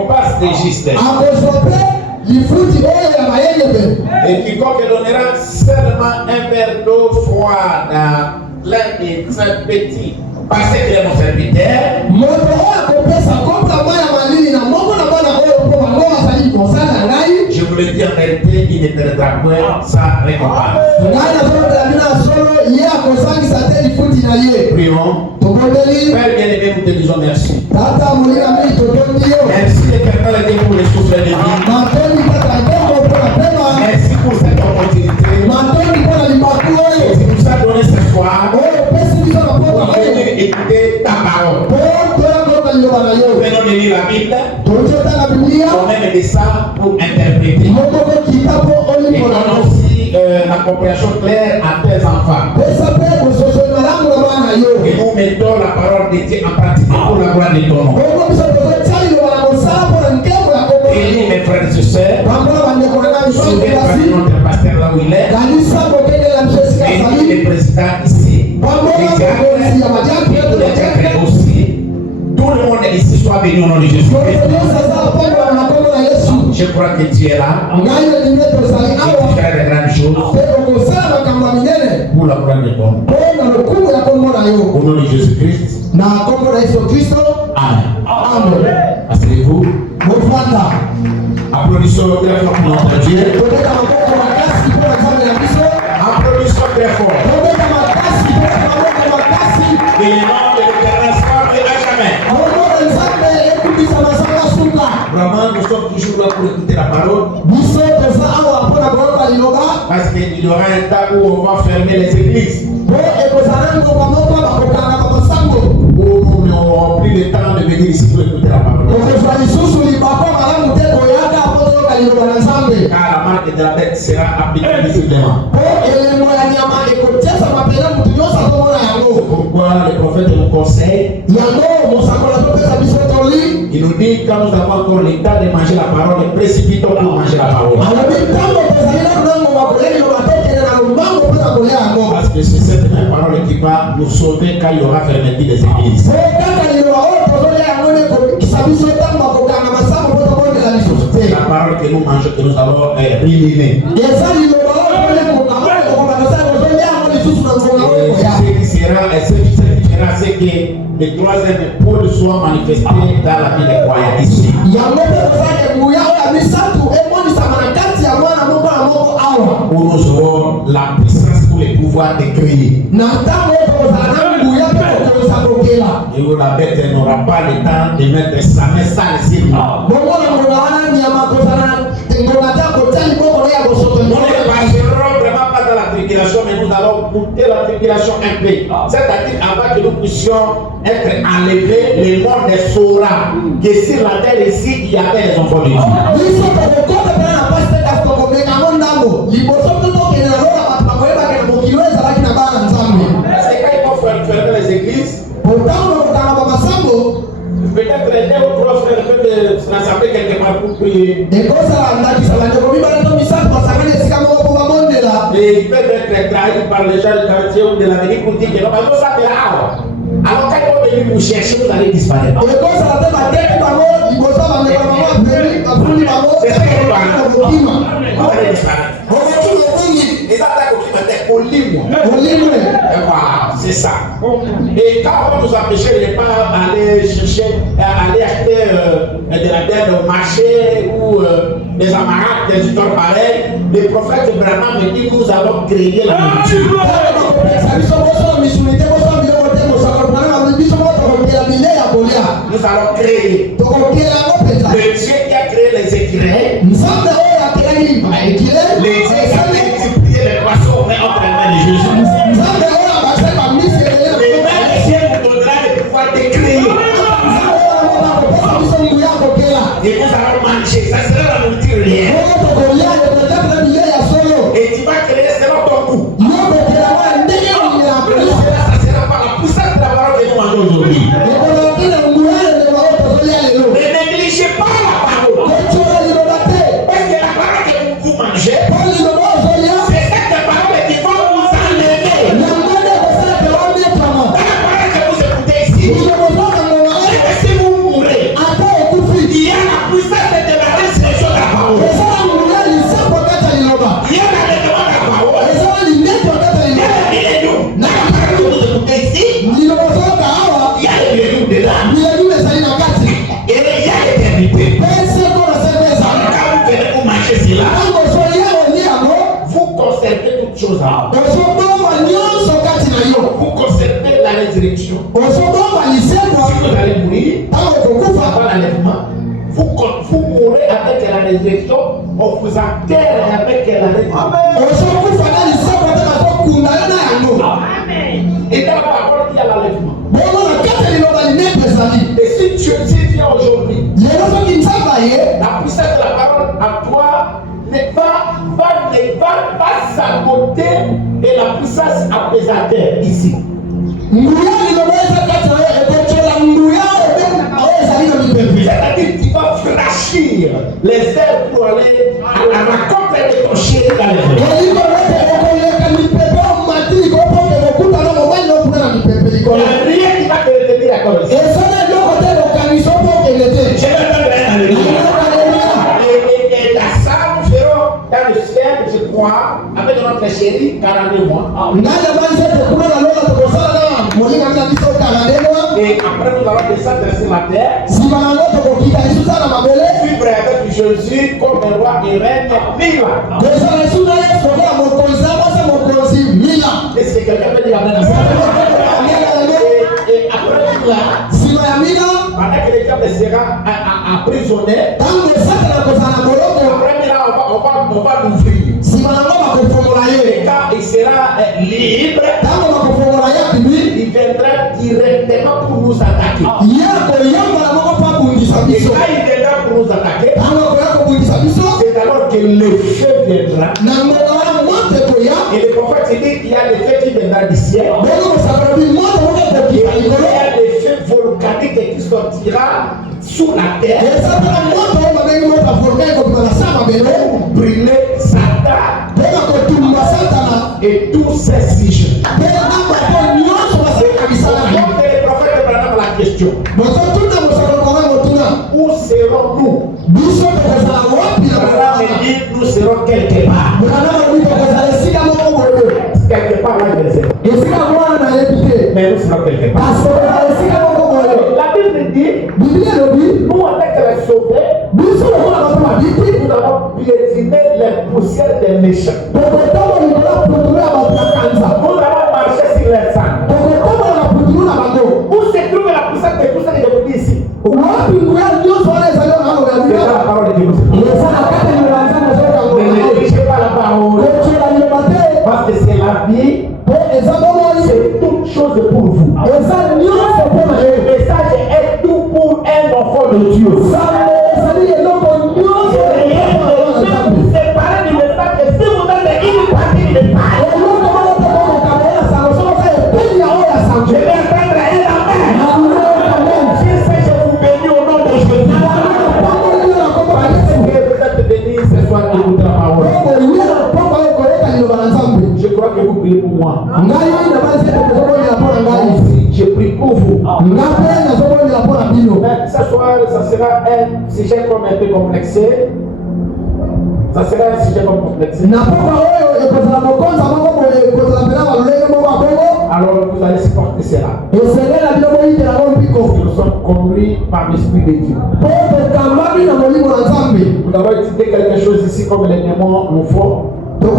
on passe des justes. Et quiconque donnera seulement un verre d'eau froide à l'un des très petits, parce qu'il est mon serviteur, je vous le dis en vérité, il ne perdra point sa récompense. Prions. Père bien-aimé, nous te disons merci. Merci éternel Dieu pour les souffles de vie. Merci pour cette opportunité. Tu nous as donné ce soir pour écouter ta parole. Venons de lire la Bible. On même de ça pour interpréter. Et on aussi la compréhension claire à tes enfants. Et nous mettons la parole de Dieu en pratique pour la gloire de ton nom. Et nous, mes frères et sœurs, souviens notre pasteur là où il est. Et nous, les présidents ici. Les diacres aussi. Tout le monde ici soit béni au nom de Jésus. Je crois que tu es là. Et tu feras de grandes choses pour la gloire de ton nom. Au nom de Jésus-Christ. Amen. Asseyez-vous. Applaudissons très fort pour notre Dieu. Applaudissons très fort. Que les noms de l'Éternel soient à jamais. Vraiment, nous sommes toujours là pour écouter la parole. Parce qu'il y aura un temps où on va fermer les églises. Où nous n'aurons plus le temps de venir ici pour écouter la parole. Car la marque de la bête sera appliquée visiblement. C'est pourquoi le prophète nous conseille. Il nous dit quand nous avons encore le temps de manger la parole, précipitons pour manger la parole. Parce que c'est cette même parole qui va nous sauver quand il y aura fermeté des églises. C'est la parole que nous mangeons, que nous allons ruminer. Ce qui sera, c'est que le troisième pôle soit manifesté dans la vie des croyants ici. Où nous aurons la puissance pour le pouvoir de créer. Et où la bête n'aura pas le temps de mettre sa main sans le ciel. Mais nous allons goûter la tribulation un peu. C'est-à-dire avant que nous puissions être enlevés, le monde saura que sur la terre ici, il y avait les enfants de Dieu. C'est quand il faut fermer les églises. Peut-être les deux ou trois frères peuvent s'assembler quelque part pour prier. Et ils peuvent être trahis par les gens du quartier ou de la mairie pour dire que non, ça fait là. Alors quand ils vont venir vous chercher, vous allez disparaître. C'est ça qu'ils parlent. Vous allez disparaître. C'est ça. Et quand on nous empêchait de ne pas aller chercher, aller acheter de la dinde au marché ou des amarants, des histoires pareilles, le prophète Branham me dit nous allons créer la nourriture. Nous allons créer. Le Dieu qui a créé les écureuils, les dieux qui a multiplié les poissons entre les mains de Jésus. Les mains de Dieu nous donnera le pouvoir de créer. Et nous allons manger. Ça sera la nourriture réelle. Et tu vas créer selon ton goût. Ça sera par la puissance de la parole que nous mangeons aujourd'hui. Ne négligez pas la parole. Parce que la parole que vous mangez, c'est cette parole qui va vous enlever. Dans la parole que vous écoutez ici, si vous mourrez, il y a la invité. Quand vous venez pour manger cela, vous conservez toutes choses. Vous conservez la résurrection. Si vous allez mourir, avant l'enlèvement, vous mourrez avec la résurrection, on vous enterre avec la résurrection. Et dans la parole, il y a l'enlèvement. Et si Dieu vient aujourd'hui, la puissance de la parole en toi ne va pas s'agoter et la puissance apaisateur ici. C'est-à-dire que tu vas franchir les airs pour aller à la rencontre de ton chéri dans les airs. Il n'y a rien qui va te retenir à cause. Je vais et la salle, nous ferons dans le ciel, je crois, avec notre chéri, 42 mois. Et après, nous allons descendre sur la terre. Vivre avec Jésus comme un roi et règne 1000 ans. Est-ce que quelqu'un peut dire amen? Et après cela, pendant que les gens sera emprisonné, après là, on va l'ouvrir. Et quand il sera libre, il viendra directement pour nous attaquer. Et quand il viendra pour nous attaquer, c'est alors que le feu viendra. Et le prophète dit qu'il y a le feu qui viendra du ciel. Il y a le feu volcanique qui sortira sous la terre pour brûler Satan et tous ses sujets. Le prophète demande la question: où serons-nous? Nous serons quelque part. Quelque part là, mais nous serons quelque part. La Bible dit, nous avec les sauvés, nous avons piétiné les poussières des méchants. Nous avons marché sur les sangs. Où se trouve la poussière de tout ce que je vous dis ici? C'est la parole de Dieu. Ne négligez pas la parole. Parce que c'est la vie. C'est toute chose pour vous. Le message est tout pour un enfant de Dieu. Séparez du message que si vous avez une partie du message, je vais entendre un amen. Je sais, je vous bénis au nom de Jésus. Vous êtes bénis ce soir d'écouter la parole. Je crois que vous priez pour moi. Je prie pour vous. Mais ce soir, ça sera un sujet comme un peu complexé. Ça sera un sujet comme complexé. Alors vous allez supporter cela. Nous sommes conduits par l'Esprit de Dieu. Nous avons étudié quelque chose ici comme les démons nous font. Nous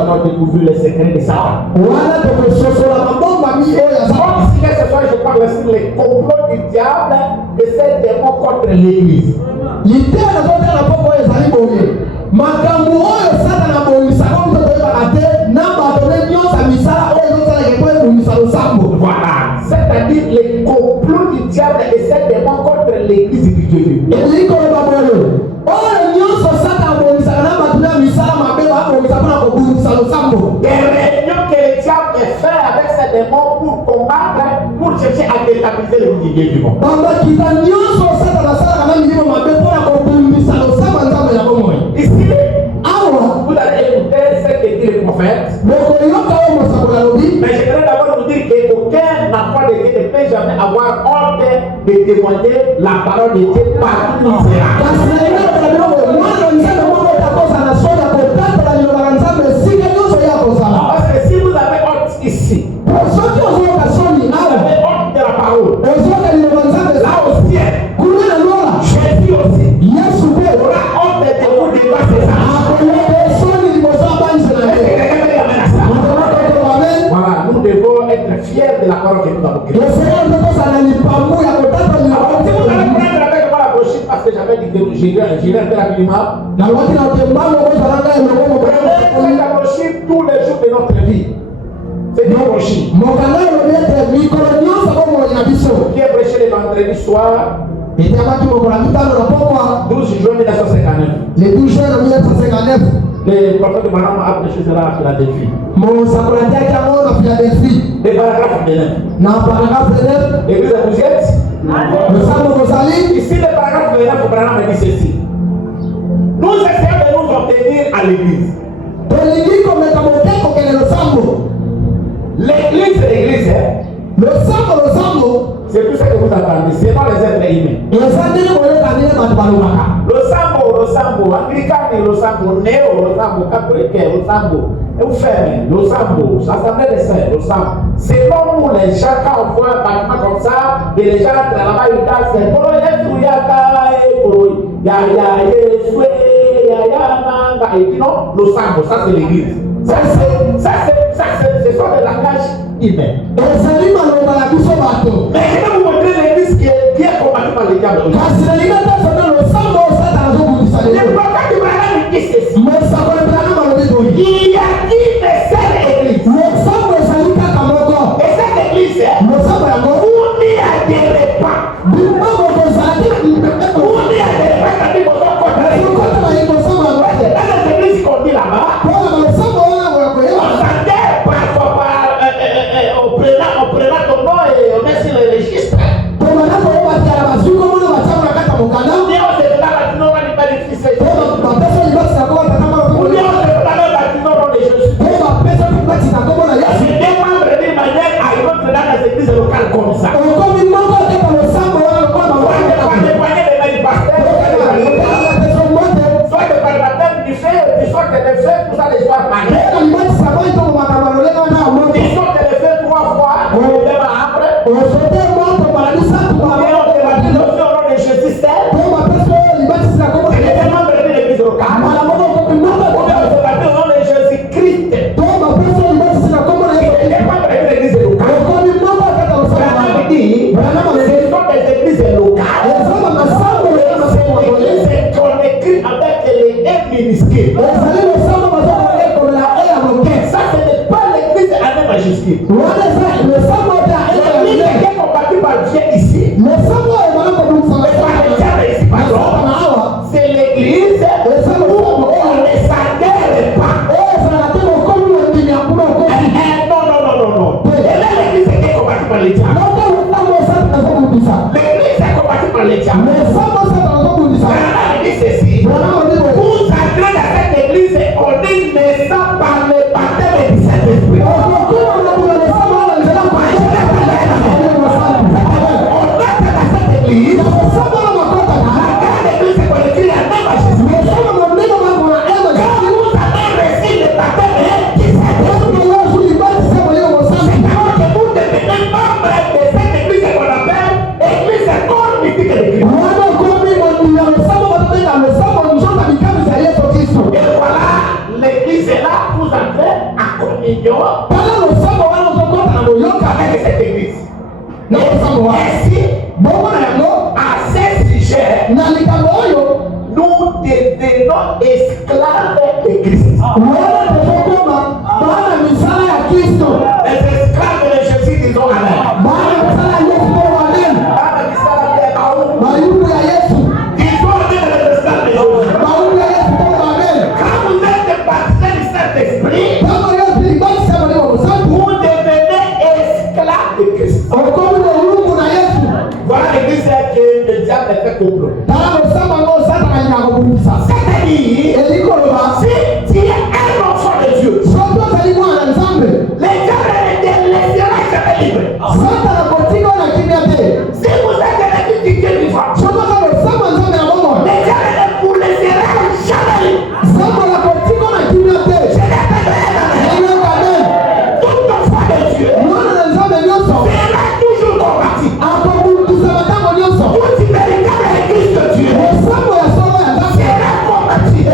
allons découvrir les secrets de Satan. Comme si ce soir je parle sur les complots du diable et ces démons contre l'Église. Voilà, c'est-à-dire les complots du diable et ces démons contre l'Église du Dieu. Des réunions que le diable fait avec ces démons pour combattre, pour chercher à déstabiliser le Dieu du monde. Ici, vous allez écouter ce que dit le prophète. Mais j'aimerais d'abord vous dire qu'aucun enfant de Dieu ne peut jamais avoir honte de témoigner la parole de Dieu partout où il sera. Parce que si vous avez honte ici, vous avez honte de la parole. Là aussi, J'irai faire la minima. Faites tous les jours de notre vie. C'est du worship. Qui est prêché le vendredi soir. 12 juin 1959. Le 12 juin 1959. Le prophète de Branham a prêché cela à Philadelphie. Le paragraphe 9. L'église vous y êtes? Ici, le paragraphe 9, Branham dit ceci. Nous essayons de nous obtenir à l'église. L'église, c'est l'église. C'est tout ce que vous attendez. C'est pas les êtres humains. Le sambo, anglican, le sambo, néo, le sambo, catholique, le sambo, fermé, le sambo, l'assemblée des saints, le sambo. Selon nous, les gens, quand on voit un bâtiment comme ça, et les gens là-bas, ils dansent, c'est pour les et puis non, le sambo, ça c'est l'église. Ça c'est soit le langage humain. Mais je vais vous montrer l'église qui est combattue par les diables. Le prophète Ibrahim dit ceci. Il y a une seule église. Et cette église, où il y a des repas. Où il y a des repas, dans les églises qu'on dit là-bas, on s'entend parfois on prélate ton nom et on met sur le registre. Comme ça. Soit de par la tête du fait, soit que les faits, tout ça les soit pareil. Ils sont les faits 3 fois, on les met après. Et on te va dire au nom de Jésus, c'est les membres de l'église locale. On te va dire au nom de Jésus-Christ. Les membres de l'église locale. Ce sont des églises locales. C'est qu'on écrit avec les M minuscules. Ça, ce n'est pas l'église à M majuscule. L'église qui est combattue par Dieu ici. C'est l'église où on ne s'adhère pas. Non. Et là, l'église qui est combattue par les diables. L'église est combattue par les diables. Il dit ceci. Vous entrez dans cette église et on est naissant par le baptême du Saint-Esprit. On entre dans cette église. La grande église est qu'on écrit à même à Jésus. Quand vous avez reçu le baptême du Saint-Esprit, c'est alors que vous devenez membre de cette église qu'on appelle église cornifique de Christ. Et voilà, l'église est là, vous entrez à communion avec cette église. Ainsi, à ces sujets, nous devenons esclaves de Christ. Les esclaves de Jésus, disons Amen. Voilà l'église que le diable fait complot. C'est-à-dire, si tu es un enfant de Dieu, les diables ne te laisseront jamais libre. Si vous êtes un Dieu vivant, les diables ne vous laisseront jamais libre. Je l'appelle tout enfant de Dieu sera toujours combattu. Toute véritable église de Dieu sera combattue.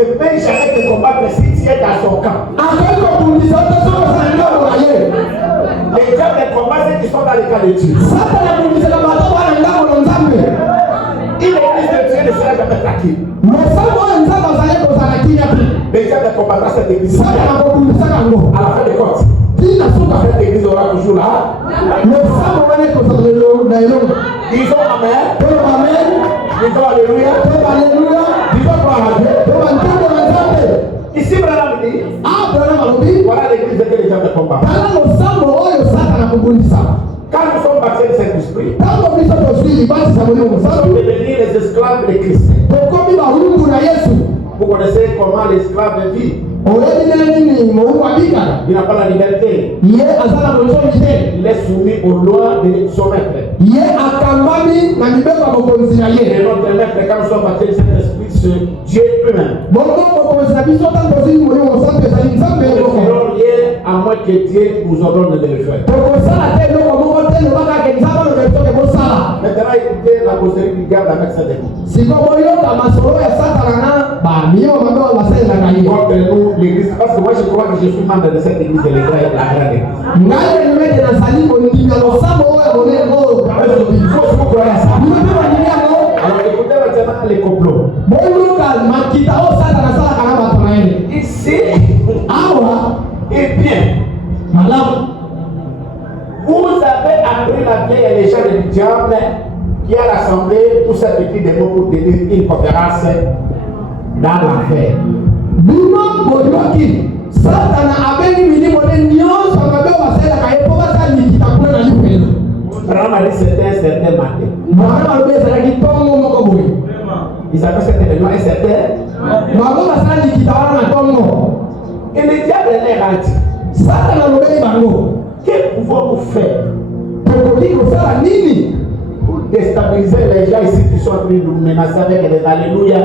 ne peut jamais te combattre si tu es dans son camp. Les diables ne combattent ceux qui sont dans le camp de Dieu. Il existe de Dieu ne sera jamais traqué. Les diables ne combattent pas cette église. À la fin de compte, cette église aura toujours là. Ils ont amen. Ils ont alléluia. Ils ont gloire à Dieu. Ici, Branham dit, voilà l'église de les diables ne combattent. Quand nous sommes baptisés de cet esprit, nous sommes devenus les esclaves de Christ. Vous connaissez comment l'esclave vit. Il n'a pas la liberté. Il est soumis aux lois de son maître. Et notre maître, quand nous sommes baptisés de cet esprit, c'est Dieu lui-même. À moins que Dieu nous ordonne de le faire. Maintenant, écoutez la causerie du diable avec cette écoute. Contre nous, l'église, parce que moi je crois que je suis membre de cette église, la grande église. Alors écoutez maintenant les complots. Ici, et bien, vous avez appris la vieille légende du diable qui a rassemblé tous ces petits démons pour tenir une conférence dans l'enfer. Branham a dit c'était un certain matin. Ils appellent cet événement un certain. Et le diable est rendu. Que pouvons-nous faire pour déstabiliser les gens ici qui sont en train de nous menacer avec des alléluia,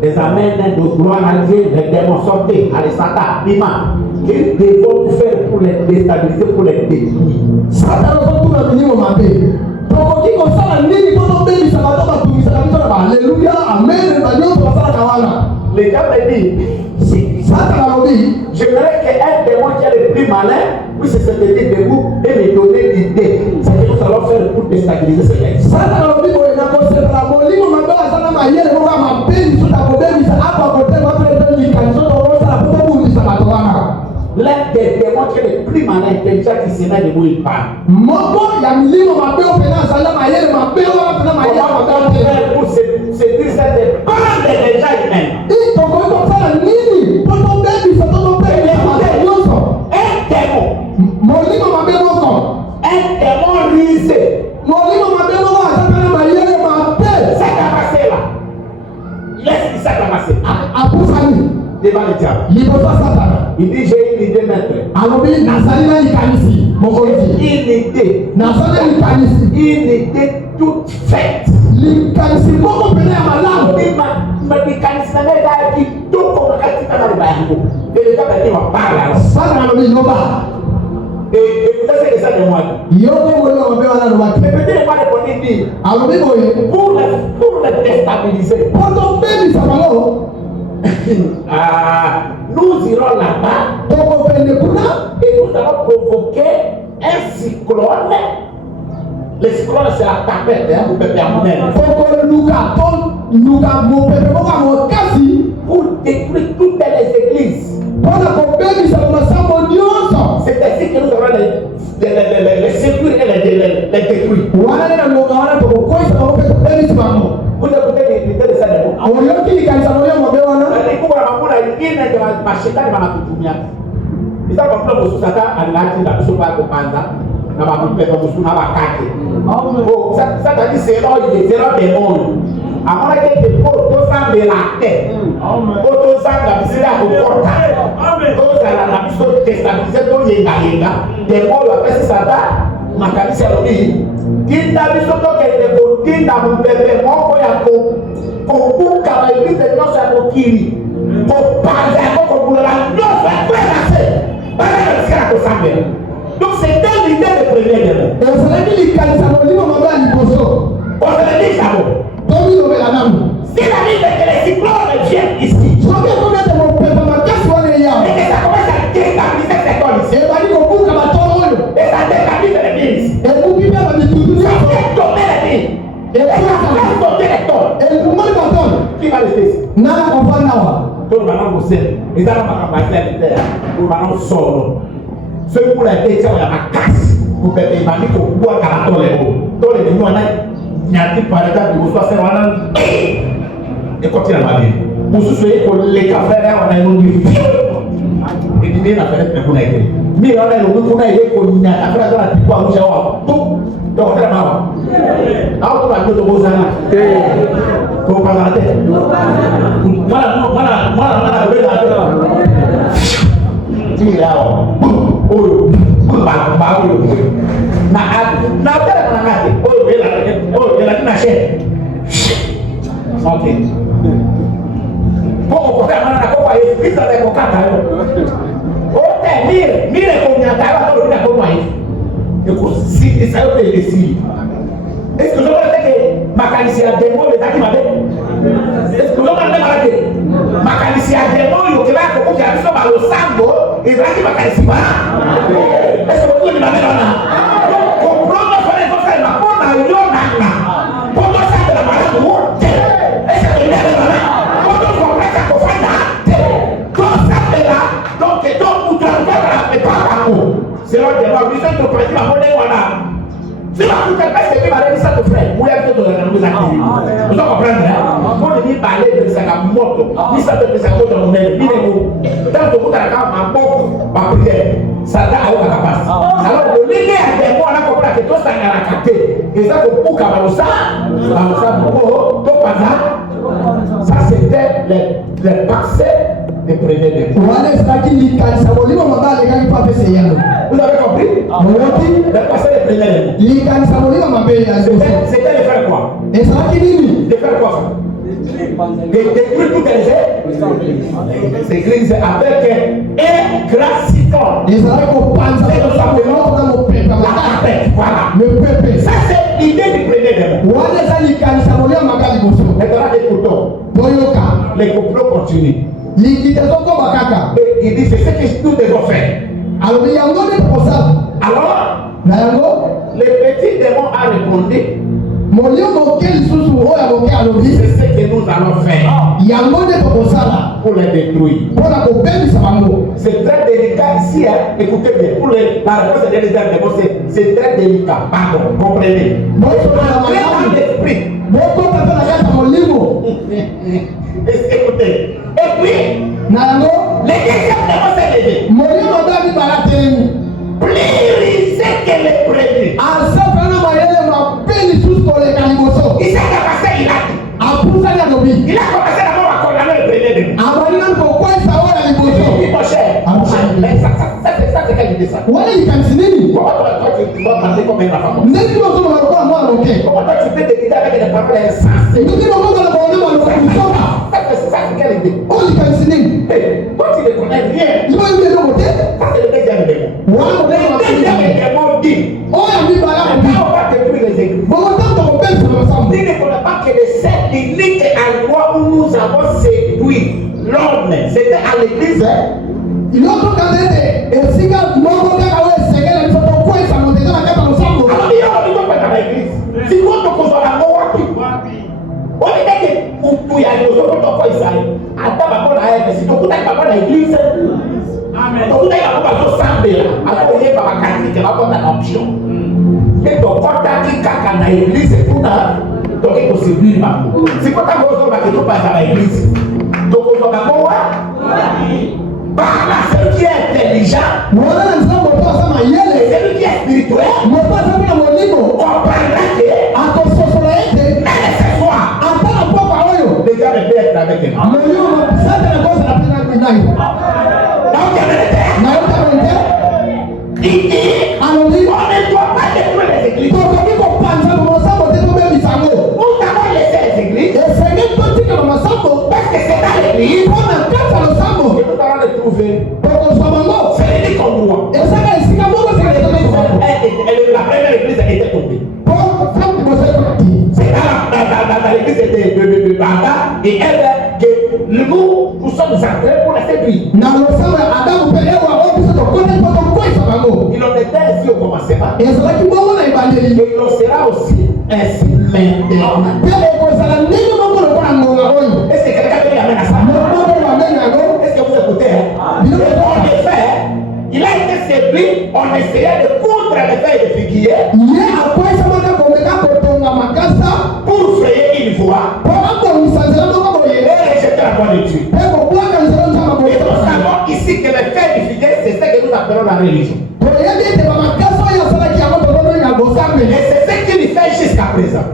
des amens, de gloire à Dieu, des démons sortis, à les Satan, l'imam. Que devons-nous faire pour les déstabiliser, pour les détruire? Le diable dit, j'aimerais qu'un démon qui est le plus malin puisse se tenir debout et me donner l'idée. C'est ce que nous allons faire pour déstabiliser ces gens. L'un des démons qui est le plus malin, intelligent, qui se met debout, il parle. Comment faire pour se dire cette bande de gens humains? Un démon risé. Ça va passer là. Laisse ça passer. Devant le diable. Il dit j'ai une idée maître. Une idée toute faite. Et vous savez que ça de moi. Mais peut-être moi de dire pour le déstabiliser. Nous irons là-bas et nous allons provoquer un cyclone. Le cyclone c'est la tapette, vous pouvez permettre. Pour détruire toutes les églises. C'est ainsi que nous allons les séduire et les détruire. Vous écoutez l'idée de ça de vous. Tinda biso tokende kotinda mpepe moko ya kobuka baeglise nyonso ya mokili kopanza yango kobulola nyonso ekwelase balaka esika na kosambela. Donc c'était l'idée de premier démon. Ozalaki likanisa molimo mabe ya liboso. Ozalaki sabo. Si la Bible que les cyclones viennent ici. Donc, maintenant, vous savez, ils ont ma terre, pour maintenant sort. Ce pour la tête, il y a ma casse. Vous pouvez imaginer que vous boire à la toile. Dans les gens, il y a des par exemple, vous soyez vraiment. Et continue à ma vie. Vous soyez pour les cafés, on a une vie. Et du bien, la fenêtre, mais vous n'avez pas. Mais on a le coup, on a été qu'on y a après la petite poire, vous avez tout. Donc, on a marre. Alors, on va tout de vos années. Pour pas la tête. Voilà, il a oh, est-ce que je vais dire que ma qualité a des mots de Takimade? Est-ce que je vais dire ma qualité a des mots de Takimade? Est-ce que je vais dire ma losango et Zaki ma qualité? Est-ce que vous m'avez dit comprendre comment faire ma peau dans le yonana? Comment ça de la malade? Est-ce que vous m'avez dit comment comprendre ça qu'on fait là? Comment ça de là? Donc vous travaillez pas à vous. C'est l'heure de voir, vous êtes au président, vous êtes voilà. Si la coupe est passée, il va aller ça te frère. Vous êtes de la nous activer. Vous comprenez? Vous devez parler de sa moto. Il s'est de sa moto dans mon aile. Tant que vous avez un bon, ma prière, ça va aller à la passe. Alors, le ligne à des mots, on a compris que tout ça est à la carte. Et ça, pour Kamalosa, ça c'était les passés. Vous avez compris? C'était de faire quoi? De faire quoi? De détruire toutes les églises avec un graciton. Voilà. Ça c'est l'idée du premier démon. Maintenant les couteaux. Les complots continuent. Il dit c'est ce que nous devons faire. Alors, le petit démon a répondu. C'est ce que nous allons faire pour les détruire. C'est très délicat ici, hein? Écoutez bien. Pour la réponse des démons, c'est très délicat. Pardon, comprenez. L'esprit. Écoutez. Et puis, les démons s'est levé. Plus risqué que les prévenus. Il s'est capassé, il a commencé d'abord à condamner le premier démon. Il dit mon cher, ça c'est quelle idée ça? Comment toi tu vas parler comme un enfant? Comment toi tu peux te guider avec des paroles insensées? Ça c'est quelle idée? Toi tu ne connais rien. Ça c'est le deuxième démon. Le deuxième démon dit on va détruire les églises. Tu ne connais pas que les sept uniques endroits où nous avons séduit l'homme, c'était à l'église. Si vous ne connaissez pas, on dit que vous y allez au second fois Israël. Attends, ma bonne aide, si vous n'avez pas l'église, vous n'avez pas besoin de s'embêter. Alors, vous n'avez pas catholique, vous n'avez pas d'option. Et donc, quand tu as dit caca dans l'église, c'est tout là. Donc, il faut se dire, c'est quoi ta besoin de pas dans l'église? Donc, on va voir. Par là, celui qui est intelligent, celui qui est spirituel, comprendra que mais ce soir, les gens ne peuvent être avec eux. Il dit, on ne doit pas détruire les églises. Nous avons laissé les églises. Parce que c'est dans l'église que nous allons les trouver. C'est l'église qu'on doit. La première église était tombée. C'est dans l'église de Baba et elle que nous sommes entrés pour la séduire. Il en était ainsi au commencement. Et il en sera aussi ainsi maintenant. Est-ce que quelqu'un peut y amener à ça? on essayait de coudre les feuilles de figuier pour frayer une voie et rejeter la voie de Dieu. Et nous savons ici que les feuilles de figuier, c'est ce que nous appelons la religion. Et c'est ce qu'il fait jusqu'à présent.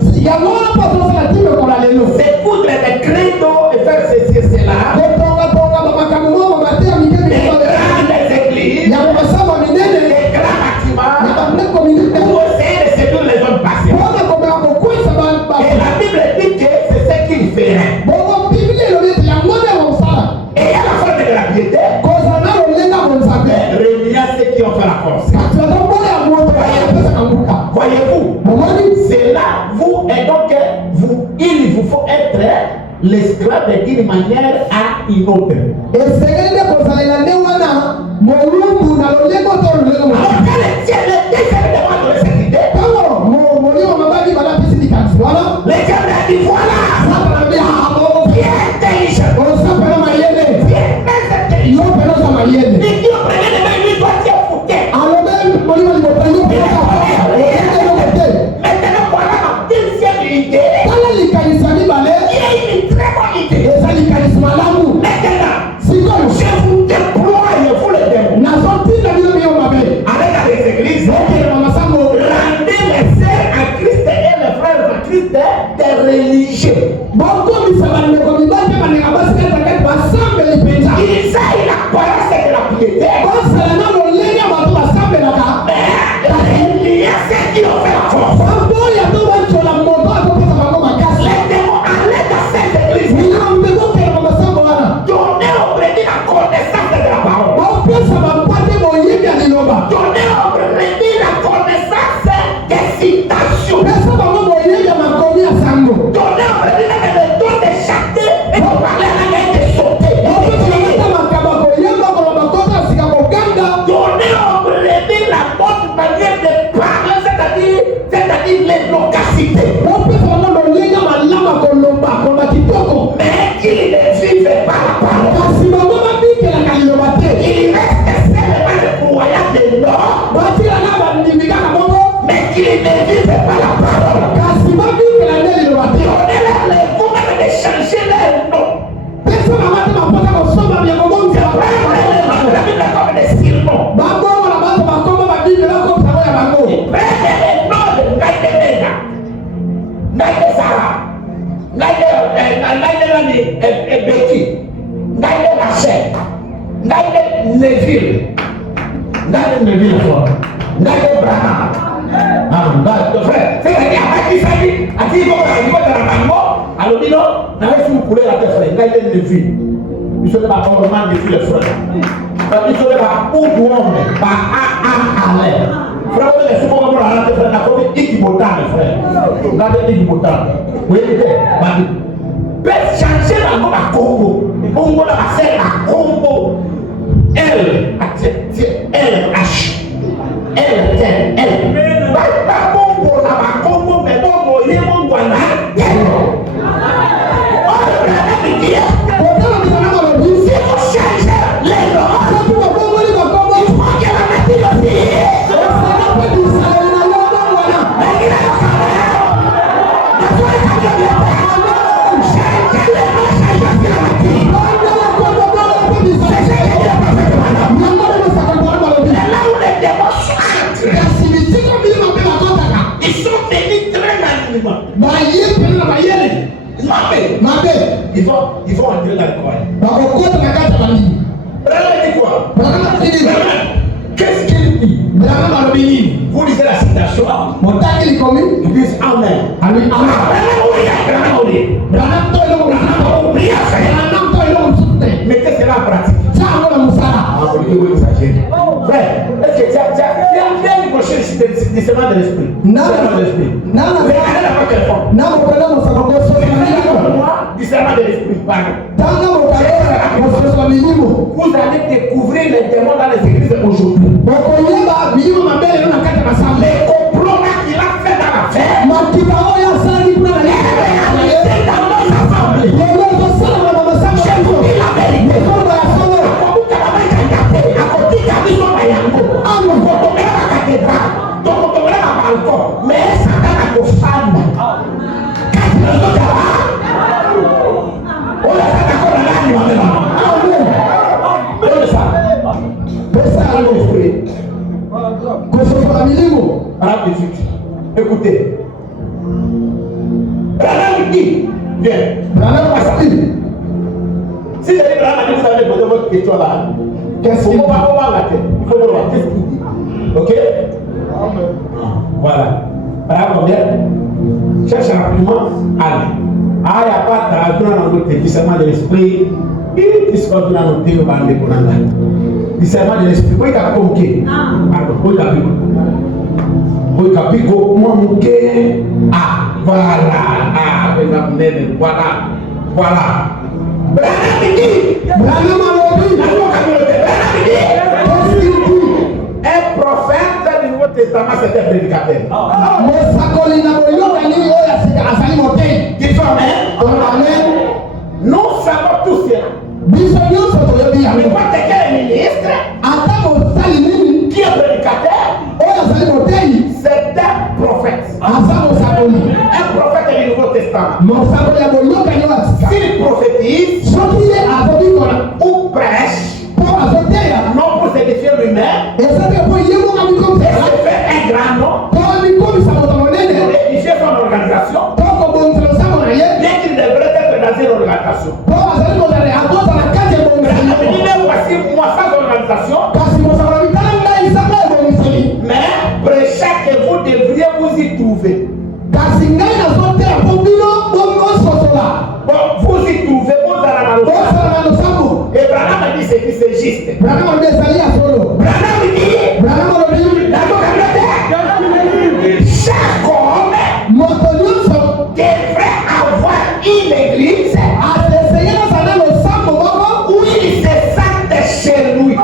C'est coudre des créneaux et faire ceci et cela. Des grandes églises, des grands bâtiments, pour essayer de séduire les hommes patients. Et la Bible dit que c'est ce qu'il fait. Et il y a la forme de la piété. Réunir ceux qui ont fait la force. Voyez-vous, c'est là, vous, et donc, il vous faut être l'esclave d'une manière à une autre. Alors, quel est le deuxième demande de cette idée? Les diables a dit voilà, bien intelligent, bien intelligent. Et qui ont pris les mains, lui doit dire fouquet. Maintenant, voilà ma deuxième idée. Qui est une très bonne idée. Maintenant, je vous déploie, vous le démon. Allez dans les églises, rendez les sœurs en Christ et les frères en Christ des religieux. Ils aillent la parole de la piété. Il y a ceux qui ont fait la force. Les démons allaient dans cette église. Donnez au prédit la connaissance de la parole. Donnez au prédit la connaissance des citations. Donnez au prédit le don de chanter et de parler à la main de sauter. Donnez au prédit la bonne manière de parler, c'est-à-dire les localités. Mais qu'il ne vive pas la parole. Il reste seulement le croyant de l'or. Mais qu'il ne vive pas la parole. Donnez-leur les moyens de changer leur nom. La Bible comme des surnoms. Prenez les noms de Naïdemena, Naïdesara, Naïdelani et Betty, Naïdemachel, Naïdeneville, Naïdebraham. Frère, c'est qu'il y a qui s'agit, à qui il va dans la mango, alors dis non, n'avez vous couler la tête, Naïdeneville. Il se pas comment défier les frères. Il se pas où l'homme, pas à l'air. Frère, les souvent comme la tête, la famille Ikibotan, frère. Regardez Ikibotan. Vous voyez, peut changer la mot à Congo. Congo la c'est à Congo. L, H. L, pas Congo la Congo, mais Congo, il est mon voilà. Il faut entrer dans le coin. Qu'est-ce qu'il dit? Vous lisez la citation. Ils disent Amen. Mettez cela en pratique. Frère, est-ce que tu as une prochaine discernement de l'esprit? Discernement de l'esprit. Regardez la téléphone. Discernement de l'esprit, pardon. Vous allez découvrir les démons dans les églises aujourd'hui. Les complots qu'il a fait dans la fête. Dans nos assemblées. Je vous dis la vérité. Parle de suite. Écoutez. Branham dit, viens. Branham a sorti. Si j'ai dit Branham a dit, vous avez posé votre question là. Qu'est-ce qu'il dit? On va la tête. Il faut voir qu'est-ce qu'il dit. Ok? Voilà. Branham vient. Cherche rapidement. Allez. Ah, il n'y a pas de discernement de l'esprit. Il discorde dans notre pays au bas de Konanga. Discernement de l'esprit. Pourquoi il a convoqué? Pardon. Pourquoi il a convoqué? Ah, voilà. Ah, voilà. Voilà. Un prophète du Nouveau Testament, c'était un prédicateur. Nous savons tous cela. Mais n'importe quel ministre qui est prédicateur, c'est un prophète. Un prophète du Nouveau Testament. S'il prophétise ou prêche, non pour s'édifier lui-même, et se fait un grand nom, pour édifier son organisation, bien qu'il devrait être dans une organisation. Voici moi sans organisation, mais prêchez que vous devriez vous y trouver. Bon, vous y trouvez, vous allez à et Branham a dit c'est juste. Branham dit, chaque homme devrait avoir une église où il se sent chez lui.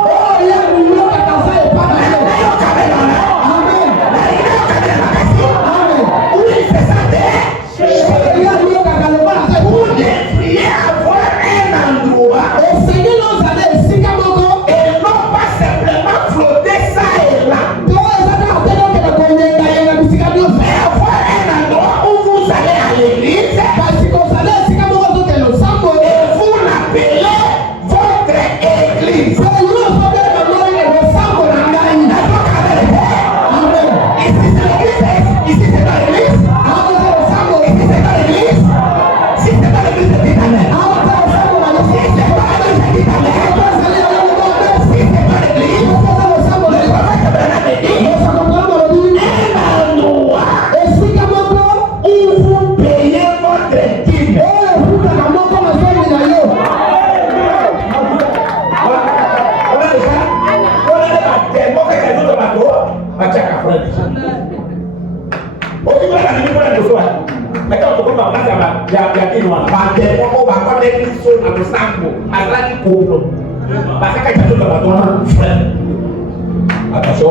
Attention, on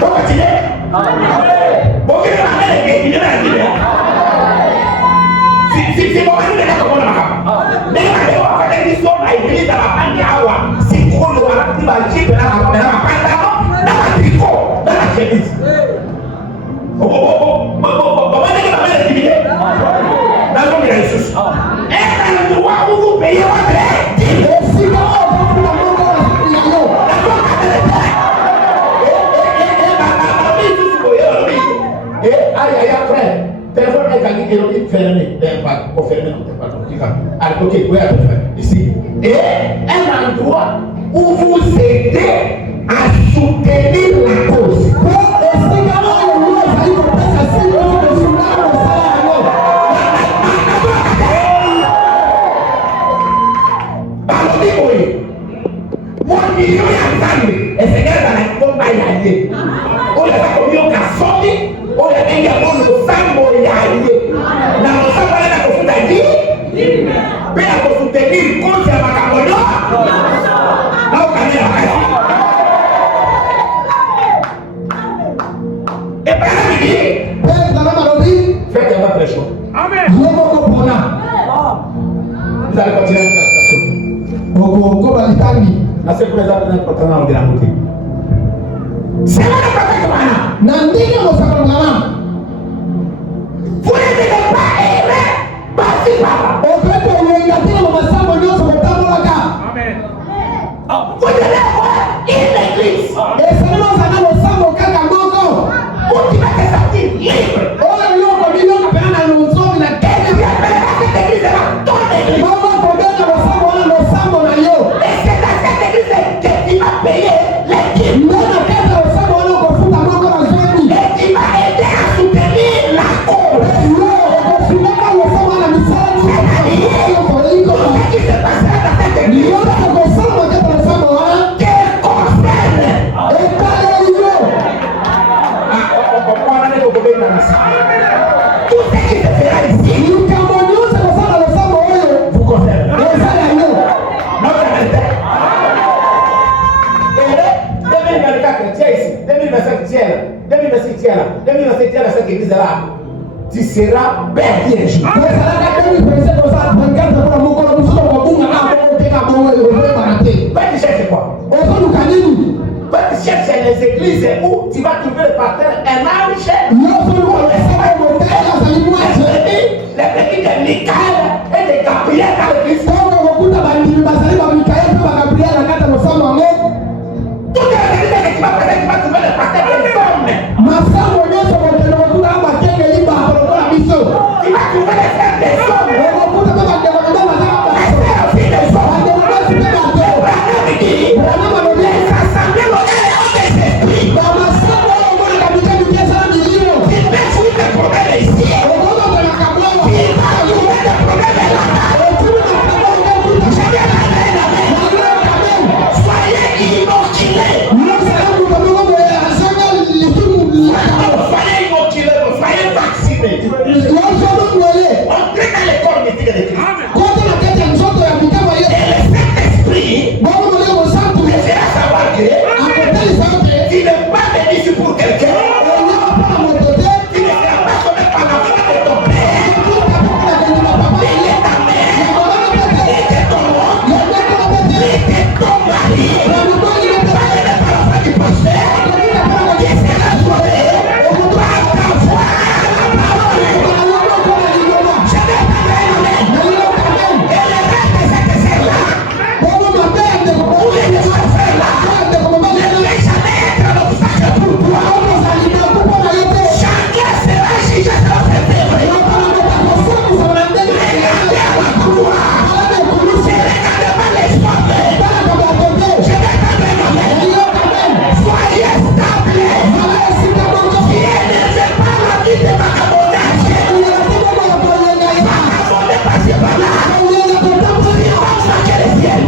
continue. Si vous avez ok, oui, ici. Et un endroit où vous aidez à soutenir la cause. Faites votre choix. Amen. Vous allez continuer la seule présence de notre temps de la beauté. C'est là le prophète Branham. Vous ne devez pas aimer par-ci par-là. Amen. Vous devez avoir une église. tiens ici, 2025 tiens là, 2026 tiens là, 2027 tiens là, cette église là, tu seras perdu un jour. Va te chercher quoi? Va te chercher les églises où tu vas trouver le partenaire un marché. Les petits de Michael et de Gabriel dans l'église. Tout est l'église que tu vas trouver le partenaire des hommes. Tu vas trouver les frères des hommes. Les frères aussi des hommes. Les assemblées locales ont des esprits. Ils mettent des problèmes ici. Ils vont trouver des problèmes là-bas. Soyez inoculés. Soyez inoculés. Soyez vaccinés. Entrez dans les corps mythiques de l'Église. Et le Saint-Esprit me fera savoir que tu n'es pas venu ici pour quelqu'un. Tu ne seras pas sauvé par la foi de ton père. Il est ta mère. Il est ton oncle. Il est ton mari. Par la parole du pasteur, qui sera sauvé par ta foi. Je vais t'amener. Et le reste de cette serre-là, où les frères là, ne vais jamais être un obstacle pour toi. Chacun sera jugé selon ses œuvres. Regardez à la croix. Ne regardez pas les hommes. Je vais t'amener. Soyez stable. Qui est élevé par la vie de vagabondage. Vagabonder passé par là. Il va saquer les ciels.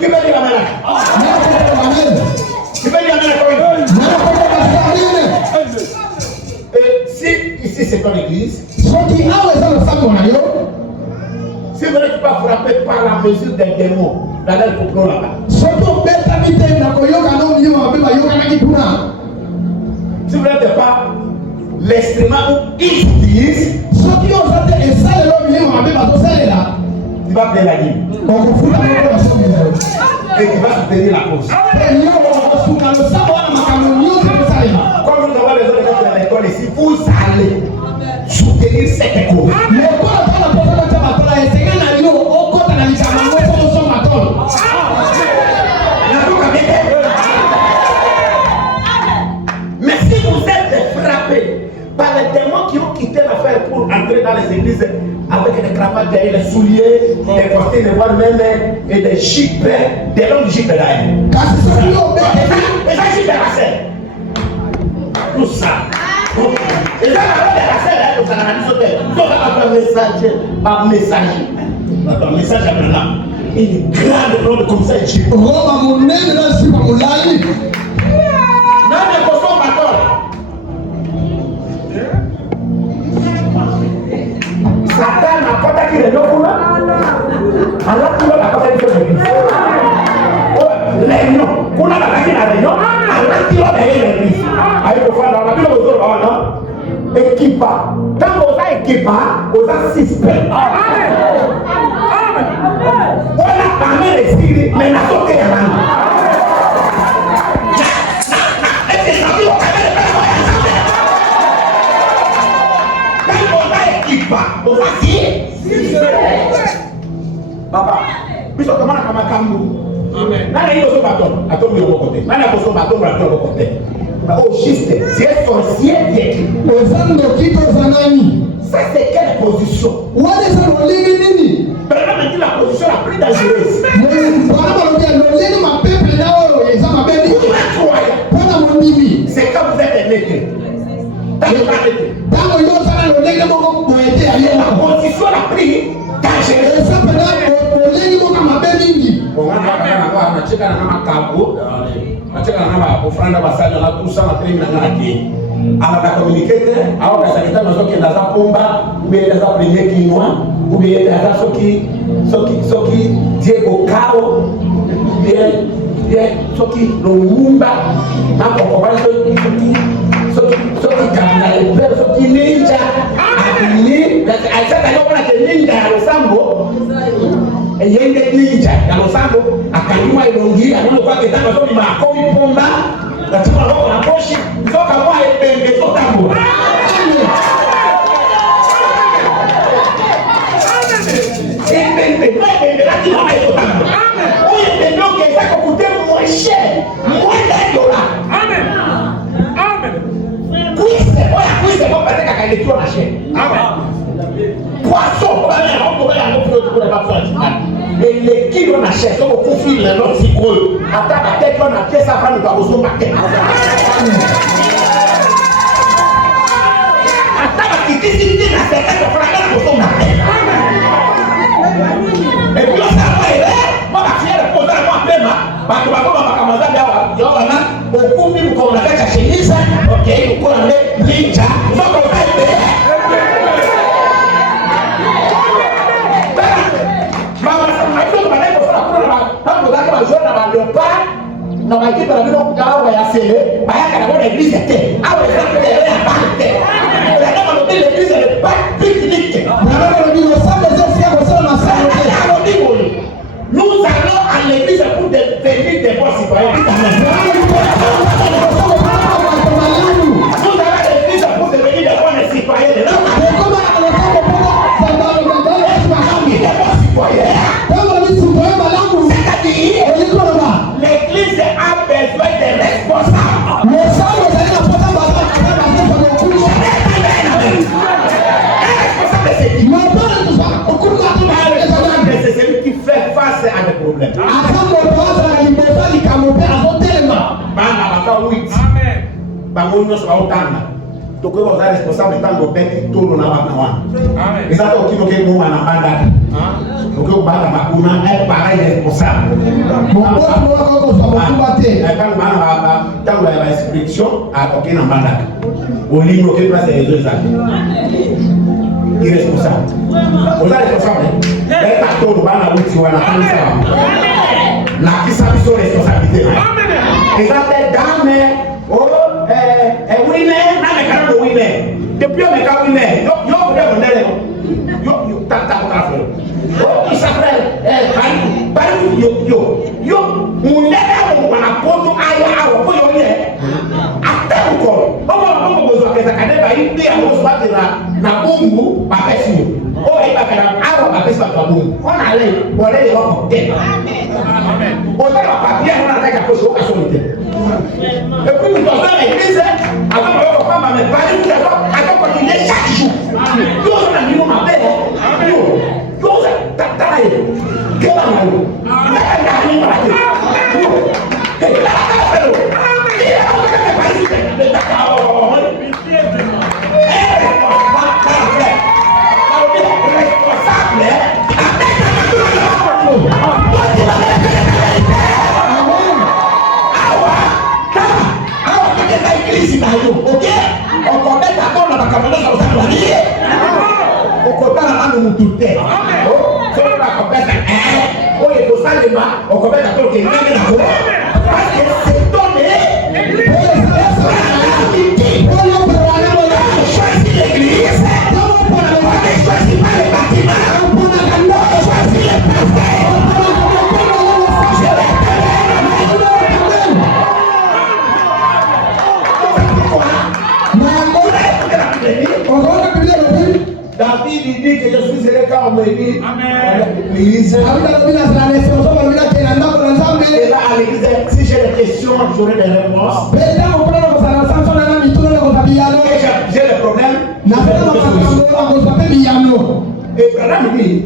Tu peux dire amen. Tu peux dire amen. Si ici c'est ton église, si vous n'êtes pas frappé par la mesure des démons dans leur complot là-bas, si vous n'êtes pas l'extrêmement où ils disent, tu vas payer la dîme et tu vas soutenir la cause. Comme nous avons besoin de mettre à l'école ici, vous allez soutenir cette cause. Mais si vous êtes frappé par les démons qui ont quitté l'affaire pour entrer dans les églises avec des cravates derrière les souliers, des costumes de voile même et des jupes, des longues jupes là. Et ça, c'est la scène. Tout ça. Et là, la scène, vous avez un message, un message. Un message à maintenant. Une grande ronde comme ça, je dis. Satan akota kile dokuna alafu akota kile kile leno kuna bakaki na leno alafu ile ile ayo kufanya na bila uzuri wana ekipa tango za ekipa oza suspect wala kamera siri mena sote ya nani Papa, biso tomana kama kambu. Amen. Nani hiyo so baton? Atombo yoko kote. Nani akoso baton bra yoko kote. Ba o juste, c'est sorcier dieki. Ozando kito zanani. Ça c'est quelle position? Wale za lolini nini? Bana mandi la position la plus dangereuse. Bana balodia lolini ma peuple na o eza ma beni. Bana mondimi. C'est quand vous êtes maître. Tango yo sana lolini moko boete ayo la position la plus dangereuse. Anacheka na kama kabu, anacheka na kama ofranda basali na kusa na tremi na ngaki. Anataka communicate au kasakita mazoke ndaza pomba, ubienda za premier kinwa, ubienda za soki soki Diego Cao bien soki Lumumba na kokobala soki Kabila Lepere soki Ninja ni aisaka yo kuna Ninja ya Losambo yende Ninja ya Losambo akanyuma ilongi anono kwa ketanga soki makomi pomba katika loko na poshi soka kwa epembe sotambo les qui on achète au conflit le nom si gros attends la tête on a pièce ça va nous pas besoin de tête attends la petite na tête on fera la besoin de tête et puis on ça va là moi la fière pour ça moi pema parce que ba kamaza ya wana okumi mko na kacha chemise okay uko na ninja soko vai na makitu na bino kawa ya sele bayaka na bona église était awa exemple ya banque la kama no l'église est pas pique-nique na bino bino ça les anciens vont sur la salle nous allons à l'église pour devenir des bons citoyens nous allons à l'église pour devenir des bons citoyens l'église a besoin de responsables. C'est celui qui fait face à des problèmes. Donc vous êtes responsable tant de bêtes tout le monde a les autres qui nous ont en banda. Donc vous banda makuna est pareil responsable. Mon quand la inscription à aucun en banda. Au livre que place les deux irresponsable. Vous êtes responsable. Et pas tout le monde a outil wana comme ça. La qui s'habille sur responsabilité. Les autres dames winner na me kana do winner depuis me ka winner yo de monere yo tata ko o isafre bari yo munera mo na poto aya awo ko yo ye ate ko o mo zo ke zakane ba inde ya mo so na bumbu ba pesi o e ba kana awo ba pesi ba bumbu ona le bole yo ko te amen o ta ba bia na ta ka ko so ka so te et puis nous dans l'église avant de faire ma mère qui a continué chaque jour yo na ni ma belle yo ta que va mal na ni ma que la pero David dit que je suis élevé quand on me dit l'église. Et là à l'église, si j'ai des questions, j'aurai des réponses. Et j'ai des problèmes. Et Branham dit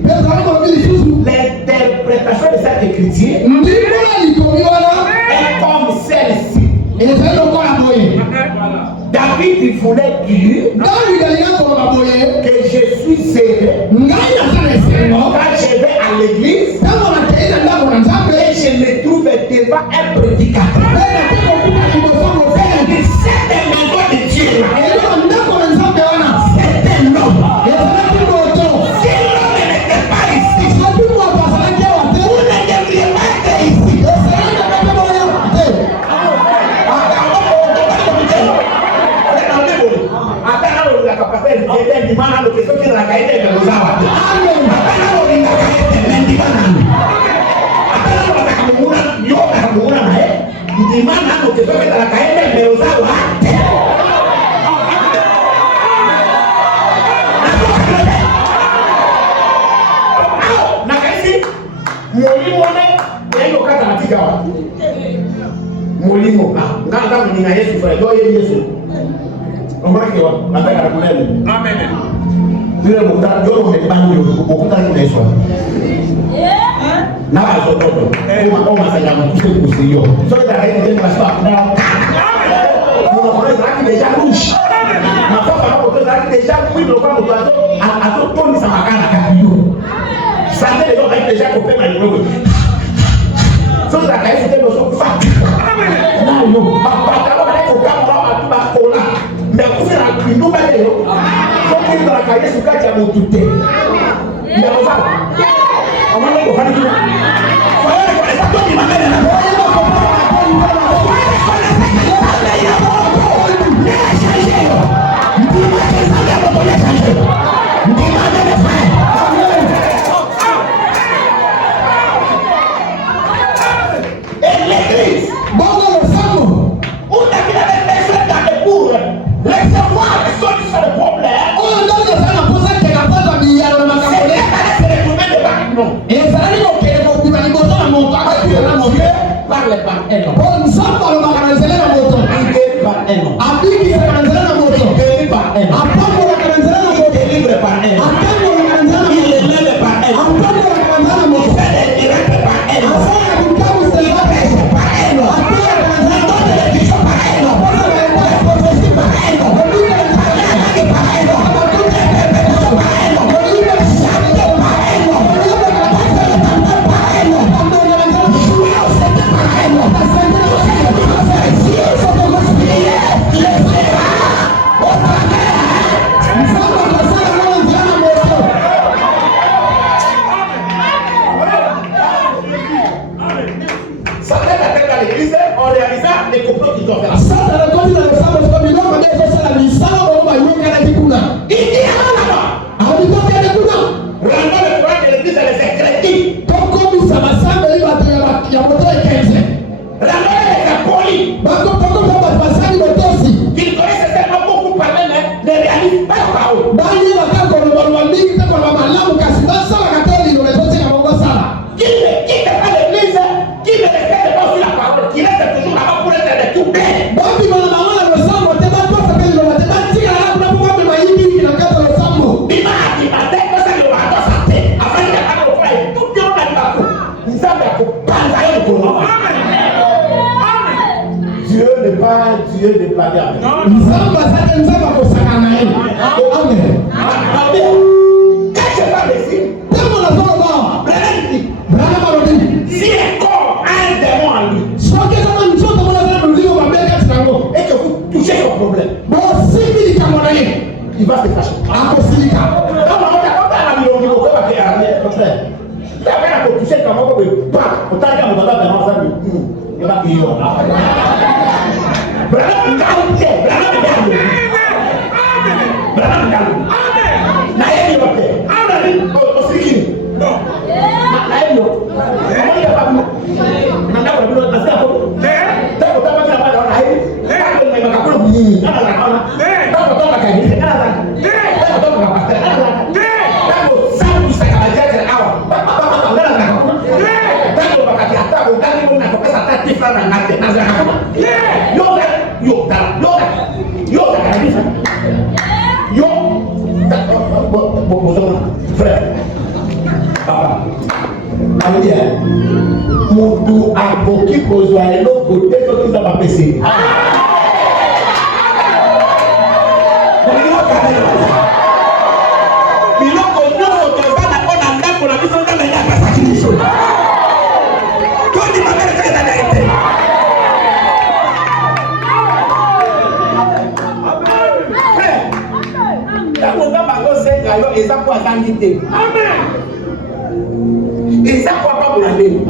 l'interprétation de cette écriture est comme celle-ci. David il voulait dire que je suis serré quand je vais à l'église et je me trouve devant un prédicateur. C'est un maison de Dieu. C'est un homme. Si l'homme n'était pas ici, Molimo ne ndio kata katika wa. Molimo nganga mninga Yesu fra ndio Yesu. Omaki wa nataka kulele. Amen. Ndio mtajo mmebanyo kukuta Yesu. Na watoto. Kama sasa mkusio. So that I can pass back now. Amen. Lakini deja rush. Mapapa hapo tu lakini deja mwili kwa mtu atotoni sana kana kabio. Sasa leo deja kupema ni wewe. So that I can also fact. Amen. Na yo papa kama leo kama atuba kola. Ndio kufanya kinduka leo. So kinduka kwa Yesu kaja mutute. Ndio sawa. Amana kwa hadi. Kwa hiyo kwa sababu ni mambo na Dieu de blaguer. Nous sommes passés, nous sommes au Sakanaï. Amen. Qu'est-ce que ça veut dire? Comment on a si un corps a un démon en lui, et que vous touchez son problème, il va se fâcher. Frère, papa, Mudu aboki kozwa eloko te soki za bapesi. Biloko nyonso toza na mpona ndako na biso nzambe nde apesaki biso. Tondima mbele soki ezali te. Ntango nzambe azosenga yo eza po azangi te. Eza po apabola ndenge.